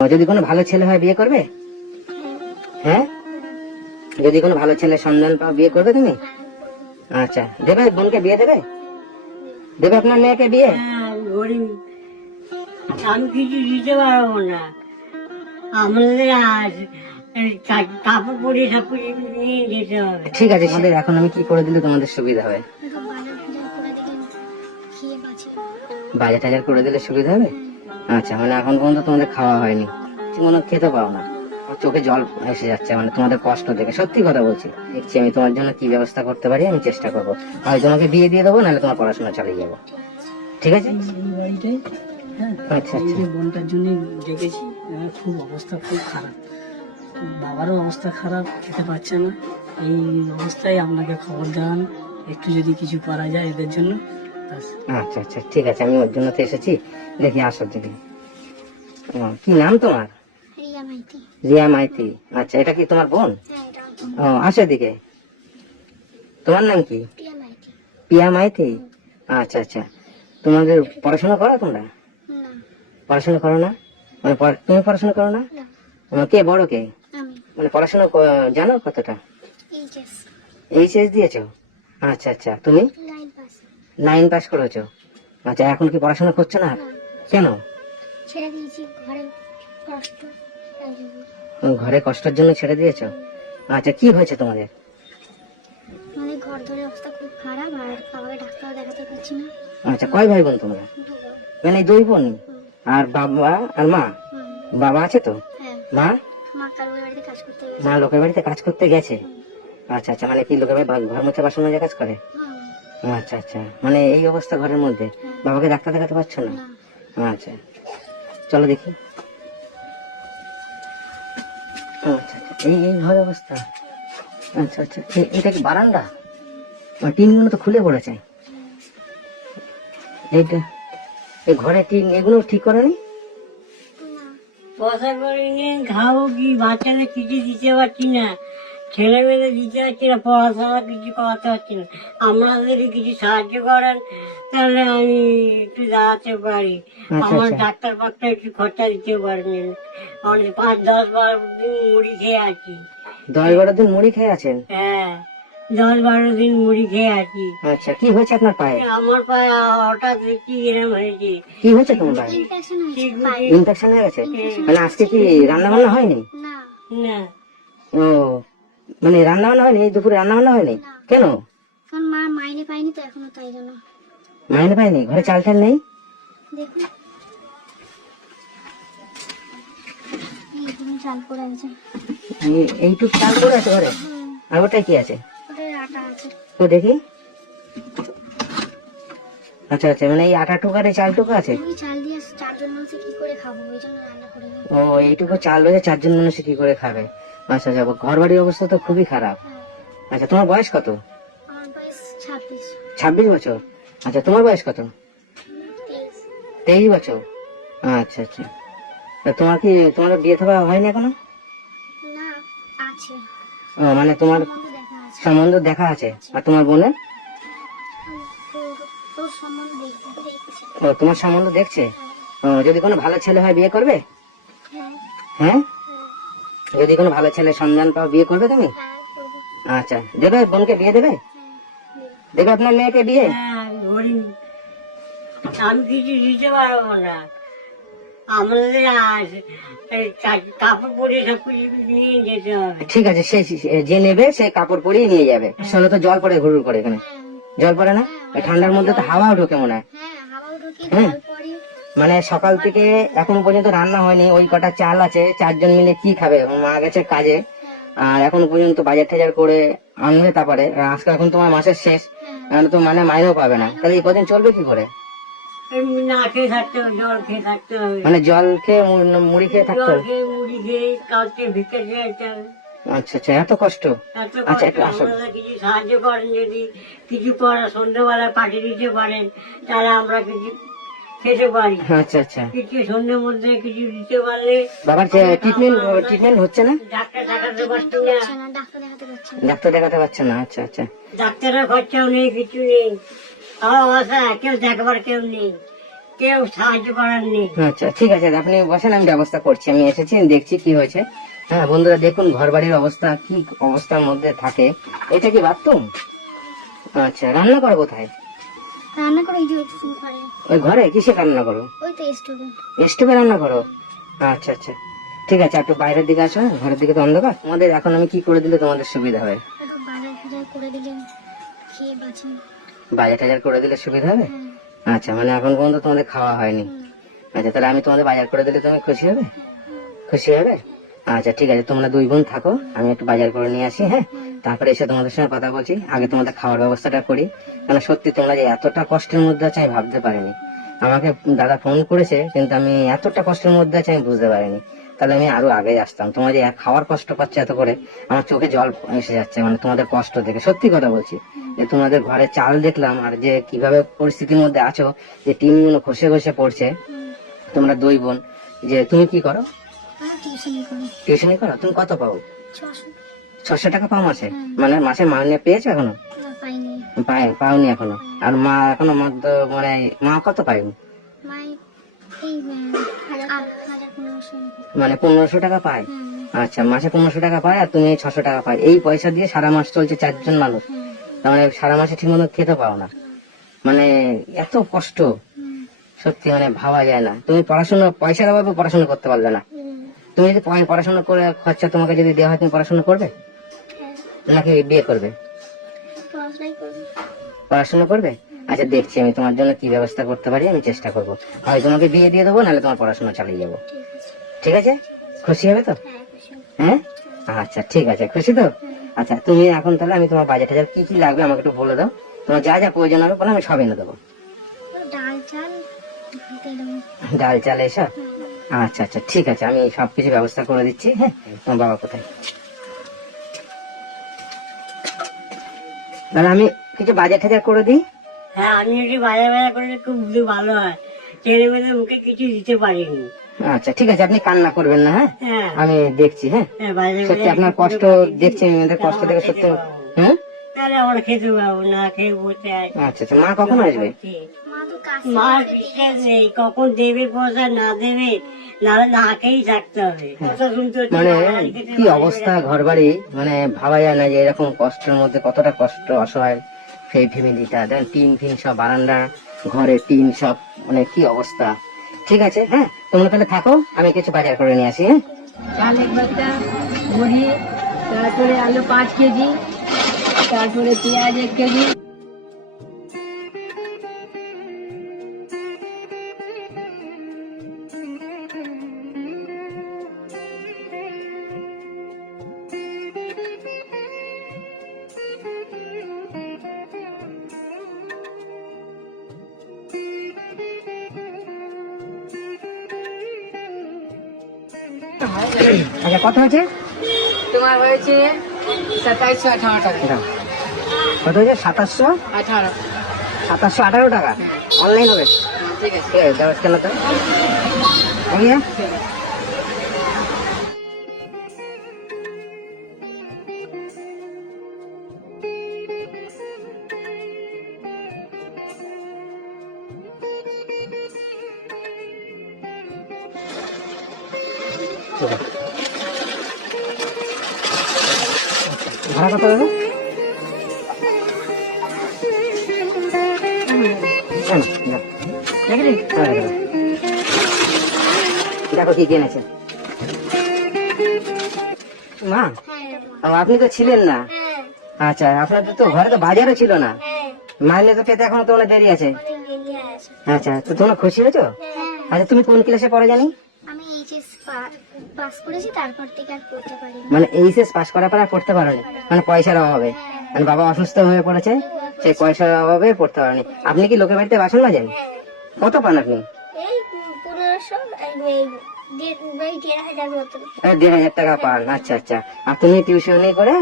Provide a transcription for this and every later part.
যদি কোনো ভালো ছেলে হয় বিয়ে করবে? হ্যাঁ, যদি কোনো ভালো ছেলে সন্ধান পাও বিয়ে করবে তুমি? আচ্ছা, দেবে বোনকে বিয়ে দেবে? দেবে আপনার মেয়েকে বিয়ে? গরিব, আমি কিছু দিতে পারবো না। আমাদের আজ কাপড় পরে সব কিছু নিয়ে যেতে হবে। ঠিক আছে, আমাদের এখন আমি কি করে দিলে তোমাদের সুবিধা হবে? বাজার টাজার করে দিলে সুবিধা হবে। আচ্ছা, মানে এখন পর্যন্ত তোমাদের খাওয়া হয়নি, কোনো খেতে পাও না, আমার চোখে জল এসে যাচ্ছে, মানে তোমাদের কষ্ট দেখে। সত্যি কথা বলছি, দেখছি আমি তোমার জন্য কি ব্যবস্থা করতে পারি, আমি চেষ্টা করবো। হয় তোমাকে বিয়ে দিয়ে দেবো, নাহলে তোমার পড়াশোনা চালিয়ে যাবো। ঠিক আছে? এই বাড়িটাই, হ্যাঁ, আচ্ছা এই আচ্ছা যে বোনটার জন্য ডেকেছি। আমার খুব অবস্থা খুব খারাপ, তো বাবারও অবস্থা খারাপ, খেতে পাচ্ছে না। এই অবস্থায় আপনাকে খবর দেওয়ানো, একটু যদি কিছু করা যায় এদের জন্য। ব্যাস। আচ্ছা আচ্ছা, ঠিক আছে, আমি ওর জন্য তো এসেছি। দেখি, আসো দেখি। কি নাম তোমার? রিয়া মাইতি। রিয়া মাইতি। আচ্ছা, এটা কি তোমার বোন? হ্যাঁ, এটা আমার বোন। আসো এদিকে। তোমার নাম কি? প্রিয়া মাইতি। পিয়া মাইতি। আচ্ছা আচ্ছা, তোমাদের পড়াশোনা করো তোমরা? না, পড়াশোনা করো না? মানে তুমি পড়াশোনা করো না? না, কে বড় কে? আমি মানে পড়াশোনা জানো কতটা? এইচএস এইচএস দিয়েছো? আচ্ছা আচ্ছা, তুমি 9 পাস। 9 পাস করেছো? আচ্ছা, এখন কি পড়াশোনা করছো না? না, কেন? ছেড়ে দিয়েছি, ঘরে কষ্ট, তাই জন্য। ঘরে কষ্টের জন্য ছেড়ে দিয়েছো? আচ্ছা, কি হয়েছে তোমাদের? মানে ঘর ধরে অবস্থা খুব খারাপ, আর বাবাকে ডাক্তার দেখাতে পারছি না। আচ্ছা, কয় ভাই বোন তোমরা? দুটো। মানে দুই বোন? আর বাবা আর মা? হুম, বাবা আছে তো? হ্যাঁ, মা? মা কারোর বাড়িতে কাজ করতে গেছে। মা লোকের বাড়িতে কাজ করতে গেছে? আচ্ছা আচ্ছা, মানে কি লোকের বাড়ি ঘর মুছে বাসন মাজা কাজ করে? হুম, আচ্ছা আচ্ছা, মানে এই অবস্থা ঘরের মধ্যে, বাবাকে ডাক্তার দেখাতে পারছো না? না, আচ্ছা, চলো দেখি। আচ্ছা আচ্ছা, এই ঘর অবস্থা। আচ্ছা আচ্ছা, এটা কি বারান্দা? টিনগুলো তো খুলে পড়েছে। এইটা, এই ঘরে টিন এগুলো ঠিক করেনি? না, পয়সা করে নিয়ে খাবো কি? বাচ্চাদের কিছু দিতে পারছি না, ছেলে মেয়েদের দিতে পারছি না, পড়াশোনা কিছু করাতে পারছি না। আপনাদের কিছু সাহায্য করেন, তাহলে আমি একটু দাঁড়াতে পারি। আমার আচ্ছা। ডাক্তার ফাক্তার একটু খরচা দিতে পারবেন। অনেক 5-10-12 দিন মুড়ি খেয়ে আছি। 10-12 দিন মুড়ি খেয়ে আছেন? হ্যাঁ, 10-12 দিন মুড়ি খেয়ে আছি। আচ্ছা, কি হয়েছে আপনার পায়ে? আমার পায়ে হঠাৎ দেখি এরম হয়েছে। কি হয়েছে তোমার পায়ে? ইনফেকশন হয়েছে পায়ে। ইনফেকশন হয়ে গেছে? মানে আজকে কি রান্না বান্না হয়নি? না, না, ও, মানে রান্না বান্না হয়নি, এই দুপুরে রান্না বান্না হয়নি? না। কেন? কারণ মা মাইনে পাইনি তো এখনো, তাই জন্য। মাইনে পায়নি? ঘরে চাল টাল নেই? দেখুন, এইগুলো চাল পড়ে আছে। এইটুক চাল পড়ে আছে ঘরে? হুম, আর ওটাই কি আছে? ওটার আটা আছে। তো দেখি। আচ্ছা আচ্ছা, মানে এই আটা টুকু আর এই চাল টুকু আছে? ওই চাল দিয়ে 4 জন মানুষে কি করে খাবো, ওই জন্য রান্না করে দিই। ও, এইটুকু চাল রয়েছে, 4 জন মানুষ কি করে খাবে? আচ্ছা আচ্ছা, ঘর বাড়ির অবস্থা তো খুবই খারাপ। হ্যাঁ, আচ্ছা, তোমার বয়স কত? আমার বয়স 26। 26 বছর? আচ্ছা, তোমার বয়স কত? 23। 23 বছর? আচ্ছা আচ্ছা, তা তোমার বিয়ে থা হয়নি এখনো? না, আছে, ও, মানে তোমার সম্বন্ধ দেখা আছে। সম্বন্ধ দেখা আছে? আর তোমার বোনের? তোর সম্বন্ধ দেখছে। ও, তোমার সম্বন্ধ দেখছে? ও, যদি কোনো ভালো ছেলে হয় বিয়ে করবে? হ্যাঁ, হ্যাঁ, হ্যাঁ, যদি কোনো ভালো ছেলে সন্ধান পাও বিয়ে করবে তুমি? হ্যাঁ, করবো। আচ্ছা, দেবে বোনকে বিয়ে দেবে? হ্যাঁ, দেবে আপনার মেয়েকে বিয়ে? হ্যাঁ, গরিব, আমি কিছু দিতে পারবো না। আমাদের আজ কাপড় পরে সব কিছু নিয়ে যেতে হবে। ঠিক আছে, যে নেবে সে কাপড় পরিয়ে নিয়ে যাবে। আসলে তো জল পড়ে ঘুরুর করে এখানে, জল পড়ে না? এই ঠান্ডার মধ্যে তো হাওয়াও ঢোকে মনে হয়। হ্যাঁ, হাওয়াও ঢুকি, হ্যাঁ। জল পড়ি। মানে সকাল থেকে এখনো পর্যন্ত রান্না হয়নি, ওই কটা চাল আছে, 4 জন মিলে কি খাবে? মা গেছে কাজে, আর এখনো পর্যন্ত বাজার টাজার করে আনবে, তারপরে আজকে এখন তোমার মাসের শেষ, এখন তো মানে মাইনেও পাবে না, তাহলে এই কদিন চলবে কি করে? এমনি না খেয়ে থাকতে হবে, জল খেয়ে থাকতে হবে। মানে জল খেয়ে মুড়ি খেয়ে থাকতে জল হবে? খেয়ে মুড়ি খেয়ে কাউকে ভিক্ষা খেতে হবে। আচ্ছা আচ্ছা, এত কষ্ট? এত আচ্ছা, কষ্ট। একটু আসো। আপনারা কিছু সাহায্য করেন, যদি কিছু পড়া সন্ধ্যেবেলায় পাঠিয়ে দিতে পারেন, তাহলে আমরা কিছু খেতে পারি। আচ্ছা আচ্ছা, কিছু সন্ধ্যের মধ্যে কিছু দিতে পারলে। বাবার ট্রিটমেন্ট হচ্ছে না? ডাক্তার দেখাতে পারছি তো না, হচ্ছে না, ডাক্তার দেখাতে পারছি না। ডাক্তার দেখাতে পারছে না? আচ্ছা আচ্ছা, ডাক্তারের খরচাও নেই, কিছু নেই। আমার বাসা কেউ দেখবার কেউ নেই। কেউ সাহায্য করার নেই। আচ্ছা ঠিক আছে, আপনি বসেন, আমি ব্যবস্থা করছি। আমি এসেছি, দেখছি কি হয়েছে। হ্যাঁ বন্ধুরা দেখুন ঘর বাড়ির অবস্থা কি অবস্থার মধ্যে থাকে। এটা কি বাথরুম? আচ্ছা, রান্না করো কোথায়? রান্না করে ওই যে ঘরে, ওই ঘরে? কিসে রান্না করো? ওই তো স্টোভে। স্টোভে রান্না করো? আচ্ছা আচ্ছা ঠিক আছে, একটু বাইরের দিকে আসো, ঘরের দিকে তো অন্ধকার। তোমাদের এখন আমি কি করে দিলে তোমাদের সুবিধা হবে? একটু বাজার ফাজার করে দিলে খেয়ে বাঁচি। বাজার টাজার করে দিলে সুবিধা হবে? হ্যাঁ। আচ্ছা, মানে এখন পর্যন্ত তোমাদের খাওয়া হয়নি। আচ্ছা, তাহলে আমি তোমাদের বাজার করে দিলে তুমি খুশি হবে? খুশি হবে? আচ্ছা ঠিক আছে, তোমরা দুই বোন থাকো, আমি একটু বাজার করে নিয়ে আসি। হ্যাঁ, তারপরে এসে তোমাদের সঙ্গে কথা বলছি। আগে তোমাদের খাওয়ার ব্যবস্থাটা করি, কারণ সত্যি তোমরা যে এতটা কষ্টের মধ্যে আছে আমি ভাবতে পারিনি। আমাকে দাদা ফোন করেছে, কিন্তু আমি এতটা কষ্টের মধ্যে আছে আমি বুঝতে পারিনি। তাহলে আমি আরো আগে আসতাম। তোমরা যে খাওয়ার কষ্ট পাচ্ছ এত করে, আমার চোখে জল এসে যাচ্ছে, মানে তোমাদের কষ্ট দেখে। সত্যি কথা বলছি, যে তোমাদের ঘরে চাল দেখলাম, আর যে কিভাবে পরিস্থিতির মধ্যে আছো, যে টিনগুলো খসে খসে পড়ছে। তোমরা দুই বোন, যে তুমি কি করো? আমার টিউশনি করি। টিউশনি করো? তুমি কত পাও? 600। 600 টাকা পাও মাসে? মানে মাসে মাইনে পেয়েছো এখনো? না, পাইনি। পাওনি এখনো? আর মা এখনো মানে মা কত পাইনি? মাই এই 1500। মানে 1500 টাকা পায়? আচ্ছা, মাসে 1500 টাকা পায়, আর তুমি 600 টাকা পায়। এই পয়সা দিয়ে সারা মাস চলছে 4 জন মানুষ। তার মানে সারা মাসে ঠিক মতো খেতে পাও না। মানে এত কষ্ট, সত্যি মানে ভাবা যায় না। তুমি পড়াশোনা, পয়সার অভাবে পড়াশোনা করতে পারলে না। তুমি যদি পড়াশোনা করে খরচা তোমাকে যদি দেওয়া হয়, তুমি পড়াশোনা করবে নাকি বিয়ে করবে? পড়াশোনাই করবো। পড়াশোনা করবে? আচ্ছা, দেখছি আমি তোমার জন্য কি ব্যবস্থা করতে পারি, আমি চেষ্টা করবো। হয় তোমাকে বিয়ে দিয়ে দেবো, নাহলে তোমার পড়াশোনা চালিয়ে যাবো। ঠিক আছে। ঠিক আছে? খুশি হবে তো? হ্যাঁ, খুশি হব। হ্যাঁ আচ্ছা ঠিক আছে, খুশি তো? আচ্ছা, তুমি এখন তাহলে, আমি তোমার বাজার টাজার কি কি লাগবে আমাকে একটু বলে দাও। তোমার যা যা প্রয়োজন হবে বলে, আমি সব এনে দেবো। ডাল চাল ভাতে দেবো। ডাল চাল এসব? আচ্ছা আচ্ছা ঠিক আছে, আমি সবকিছু ব্যবস্থা করে দিচ্ছি। হ্যাঁ, তোমার বাবা কোথায়? তাহলে আমি কিছু বাজার টাজার করে দিই। হ্যাঁ, আমি যদি বাজার বাজার করলে খুব ভালো হয়। ছেলে মেয়েদের মুখে কিছু দিতে পারিনি। আচ্ছা ঠিক আছে, আপনি কান্না করবেন না। হ্যাঁ, হ্যাঁ, আমি দেখছি। হ্যাঁ, হ্যাঁ, বাজার সত্যি বাজার আপনার কিছু কষ্ট পারিনি। দেখছি, আমি আমাদের কষ্ট দেখে সত্যি। হ্যাঁ তাহলে আমরা খেতে পাবো না, খেয়ে বসে আছি। আচ্ছা আচ্ছা, মা কখন আসবে? মা তো কাজ মার বিশ্বাস নেই, কখন দেবে পয়সা, না দেবে, নাহলে না খেয়েই থাকতে হবে। কথা শুনতে হচ্ছে, মানে না খেতে কি পারবে অবস্থা না। ঘর বাড়ি, মানে ভাবা যায় না যে এরকম কষ্টের মধ্যে কতটা কষ্ট, অসহায় সেই ফ্যামিলিটা। দেন টিন ফিন সব, বারান্দা ঘরে টিন সব, মানে কি অবস্থা। ঠিক আছে, হ্যাঁ তোমরা তাহলে থাকো, আমি কিছু বাজার করে নিয়ে আসি। হ্যাঁ, চাল 1 বস্তা, মুড়ি, তারপরে আলু 5 কেজি, তারপরে পেঁয়াজ 1 কেজি। আচ্ছা কত হয়েছে? তোমার হয়েছে 2718 টাকা। দাও। কত হয়েছে? 2718 18। টাকা। অনলাইন হবে? ঠিক আছে। ঠিক আছে, দাও স্ক্যানার দাও। এই যে। ভাড়া কত হবে? দেখো কি কিনেছে। মা, ও, আপনি তো ছিলেন না। আচ্ছা, আপনাদের তো ঘরে তো বাজারও ছিল না। মাইনে তো পেতে এখনো তোমার দেরি আছে। আচ্ছা, তো তোমরা খুশি হয়েছো? আচ্ছা, তুমি কোন ক্লাসে পড়ো জানি? আমি এইচএস পাস করেছি, তারপর থেকে আর পড়তে পারিনি। মানে এইচএস পাস করার পর আর পড়তে পারোনি, মানে পয়সার অভাবে। মানে বাবা অসুস্থ হয়ে পড়েছে, সেই পয়সার অভাবে পড়তে পারোনি। আপনি কি লোকের বাড়িতে বাসন মাজেন? কত পান আপনি? এই 1500, 1,500 মতো। 1,500 টাকা পান? আচ্ছা আচ্ছা। আর তুমি টিউশনি করে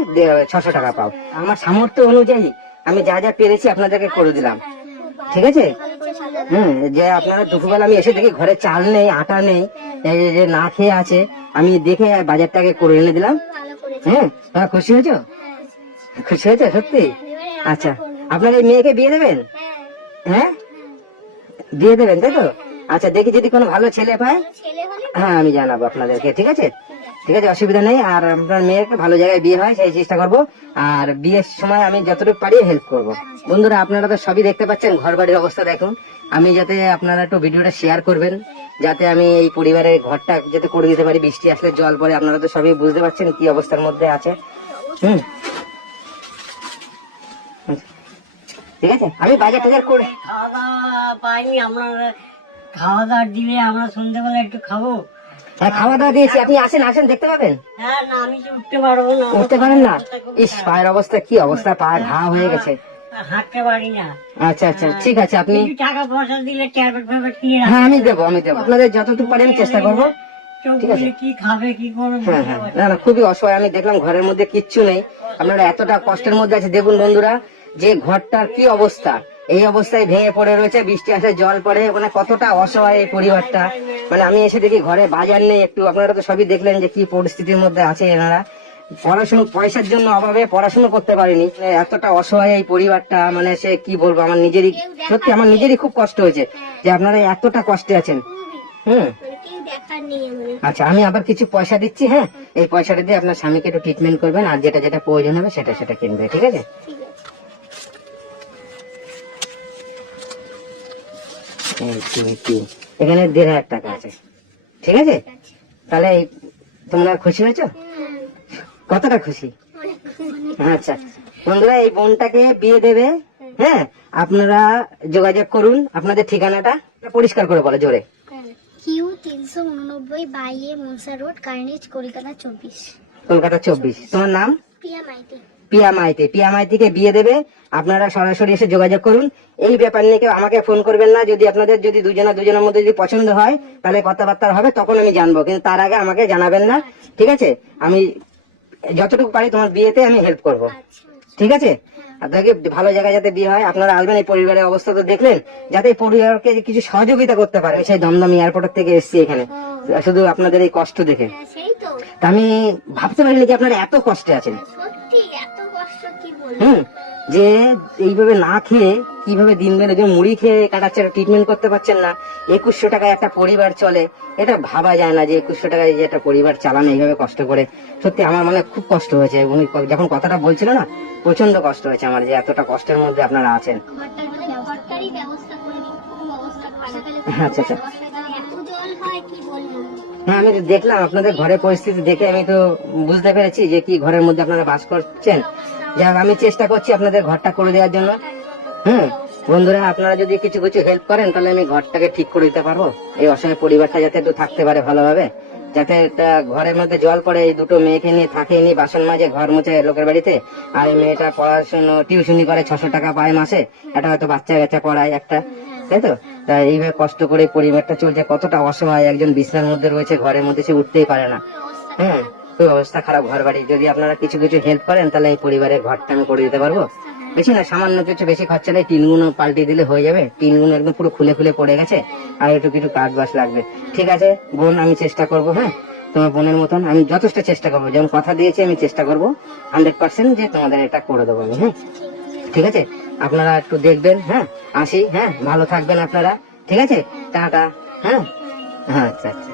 600 টাকা পাও। আমার সামর্থ্য অনুযায়ী আমি যা যা পেরেছি আপনাদেরকে করে দিলাম। ঠিক আছে? যে আপনারা দুপুরবেলা আমি এসে দেখি ঘরে চাল নেই, আটা নেই, এই যে না খেয়ে আছে, আমি দেখে বাজারটাকে করে এনে দিলাম। ভালো করেছি। হ্যাঁ, তোমরা খুশি হয়েছো? খুশি হয়েছো সত্যি? আচ্ছা, আপনার এই মেয়েকে বিয়ে দেবেন? হ্যাঁ, বিয়ে দেবেন তাই তো? আচ্ছা দেখি যদি কোনো ভালো ছেলে পায়, ছেলে হলে হ্যাঁ আমি জানাবো আপনাদেরকে, ঠিক আছে? ঠিক আছে, অসুবিধা নেই। আর আপনার মেয়েকে ভালো জায়গায় বিয়ে হয় সেই চেষ্টা করব, আর বিয়ের সময় আমি যতটুকু পারি হেল্প করব। বন্ধুরা আপনারা তো সবই দেখতে পাচ্ছেন, ঘর বাড়ির অবস্থা দেখুন। আমি যাতে আপনারা একটু ভিডিওটা শেয়ার করবেন, যাতে আমি এই পরিবারের ঘরটা যাতে করে দিতে পারি। বৃষ্টি আসলে জল পড়ে, আপনারা তো সবই বুঝতে পারছেন কি অবস্থার মধ্যে আছে। হুম, ঠিক আছে, আমি বাজার টাজার করে খাওয়া দাওয়া পাইনি, আমরা খাওয়া দাওয়া দিলে আমরা সন্ধ্যেবেলা একটু খাবো। হ্যাঁ খাওয়া দাওয়া দিয়েছি, আপনি আসেন আসেন দেখতে পাবেন। হ্যাঁ না, আমি তো উঠতে পারবো না, উঠতে পারেন না? ইস, পায়ের অবস্থা কি অবস্থা, পা ঘা হয়ে গেছে। হাঁটতে পারি না। আচ্ছা আচ্ছা ঠিক আছে, আপনি কিছু টাকা পয়সা দিলে ট্যাবলেট ফ্যাবলেট কিনে হ্যাঁ আমি দেবো আপনাদের যতটুকু পারি আমি চেষ্টা করবো। চোখ ঠিক আছে। বুঝে কি খাবে কি করবে হ্যাঁ হ্যাঁ, না না খুবই অসহায়, আমি দেখলাম ঘরের মধ্যে কিচ্ছু নেই, আপনারা এতটা কষ্টের মধ্যে আছে। দেখুন বন্ধুরা যে ঘরটার কি অবস্থা, এই অবস্থায় ভেঙে পড়ে রয়েছে, বৃষ্টি আসে জল পড়ে, মানে কতটা অসহায় এই পরিবারটা। মানে আমি এসে দেখি ঘরে বাজার নেই একটু, আপনারা তো সবই দেখলেন যে কি পরিস্থিতির মধ্যে আছে এনারা। পড়াশুনো পয়সার জন্য অভাবে পড়াশুনো করতে পারেনি, মানে এতটা অসহায় এই পরিবারটা, মানে সে কি বলবো, আমার নিজেরই সত্যি আমার নিজেরই খুব কষ্ট হয়েছে যে আপনারা এতটা কষ্টে আছেন। হুম, মানে কেউ দেখার নেই আমাদের। আচ্ছা আমি আবার কিছু পয়সা দিচ্ছি, হ্যাঁ এই পয়সাটা দিয়ে আপনার স্বামীকে একটু ট্রিটমেন্ট করবেন, আর যেটা যেটা প্রয়োজন হবে সেটা সেটা কিনবে, ঠিক আছে? ঠিক আছে। এখানে 1,500 টাকা আছে, ঠিক আছে? তাহলে তোমরা খুশি হয়েছো? কতটা খুশি? আচ্ছা বন্ধুরা, এই বোনটাকে বিয়ে দেবে, হ্যাঁ আপনারা যোগাযোগ করুন। আপনাদের ঠিকানাটা পরিষ্কার করে বলে জোরে। কিউ 389 বাইয়ে মনসা রোড, কার্নিজ, কলকাতা 24। কলকাতা 24। তোমার নাম? প্রিয়া মাইতি। পিয়া মাইতি। পিয়া মাইতিকে বিয়ে দেবে, আপনারা সরাসরি এসে যোগাযোগ করুন। এই ব্যাপার নিয়ে কেউ আমাকে ফোন করবেন না। যদি আপনাদের যদি দুজনের মধ্যে যদি পছন্দ হয় তাহলে কথাবার্তা হবে, তখন আমি জানবো, কিন্তু তার আগে আমাকে জানাবেন না, ঠিক আছে? আমি যতটুকু পারি তোমার বিয়েতে আমি হেল্প করব, ঠিক আছে? আপনাকে ভালো জায়গায় যাতে বিয়ে হয়, আপনারা আসবেন। এই পরিবারের অবস্থা তো দেখলেন, যাতে এই পরিবারকে কিছু সহযোগিতা করতে পারে। সেই দমদম এয়ারপোর্ট থেকে এসেছি এখানে শুধু আপনাদের এই কষ্ট দেখে। হ্যাঁ, সেই তো। তা আমি ভাবতে পারিনি যে আপনারা এত কষ্টে আছেন। সত্যি এত কষ্ট কি বলবো। হুম, যে এইভাবে না খেয়ে কিভাবে দিন বেড়ে যে মুড়ি খেয়ে কাটাচ্ছে, ট্রিটমেন্ট করতে পারছেন না। 2100 টাকায় একটা পরিবার চলে, এটা ভাবা যায় না যে 2100 টাকায় যে একটা পরিবার চালানো এইভাবে কষ্ট করে। সত্যি আমার মানে খুব কষ্ট হয়েছে, উনি যখন কথাটা বলছিল না, প্রচন্ড কষ্ট হয়েছে আমার, যে এতটা কষ্টের মধ্যে আপনারা আছেন। ঘরটারই ব্যবস্থা করে দিন, খুব অবস্থা খারাপ। আচ্ছা আচ্ছা, বর্ষাকালে এত জল হয় কি বলবো। হ্যাঁ আমি তো দেখলাম আপনাদের ঘরের পরিস্থিতি দেখে, আমি তো বুঝতে পেরেছি যে কি ঘরের মধ্যে আপনারা বাস করছেন। যাক আমি চেষ্টা করছি আপনাদের ঘরটা করে দেওয়ার জন্য। হ্যাঁ বন্ধুরা, আপনারা যদি কিছু কিছু হেল্প করেন তাহলে আমি ঘরটাকে ঠিক করে দিতে পারবো। এই অসহায় পরিবারটা যাতে একটু থাকতে পারে ভালোভাবে, যাতে একটা ঘরের মধ্যে জল পড়ে, এই দুটো মেয়েকে নিয়ে থাকে, নি বাসন মাজে, ঘর মুছে লোকের বাড়িতে, আর এই মেয়েটা পড়াশোনা টিউশনি করে, 600 টাকা পায় মাসে, এটা হয়তো বাচ্চা কাচ্চা পড়ায় একটা, তাই তো? তা এইভাবে কষ্ট করে পরিবারটা চলছে, কতটা অসহায়। একজন বিছানার মধ্যে রয়েছে, ঘরের মধ্যে সে উঠতেই পারে না। হ্যাঁ খুব অবস্থা খারাপ ঘর বাড়ি। যদি আপনারা কিছু কিছু হেল্প করেন তাহলে এই পরিবারের ঘরটা আমি করে দিতে পারবো। বেশি না, সামান্য কিছু, বেশি খরচা নেই, টিনগুলো পাল্টে দিলে হয়ে যাবে। টিনগুলো একদম পুরো খুলে খুলে পড়ে গেছে, আর একটু কিছু কাঠ বাস লাগবে। ঠিক আছে বোন, আমি চেষ্টা করবো। হ্যাঁ তোমার বোনের মতন আমি যথেষ্ট চেষ্টা করবো, যেমন কথা দিয়েছি আমি চেষ্টা করবো 100% যে তোমাদের এটা করে দেবো আমি। হ্যাঁ ঠিক আছে, আপনারা একটু দেখবেন। হ্যাঁ আসি, হ্যাঁ ভালো থাকবেন আপনারা, ঠিক আছে? টাটা। হ্যাঁ আচ্ছা আচ্ছা।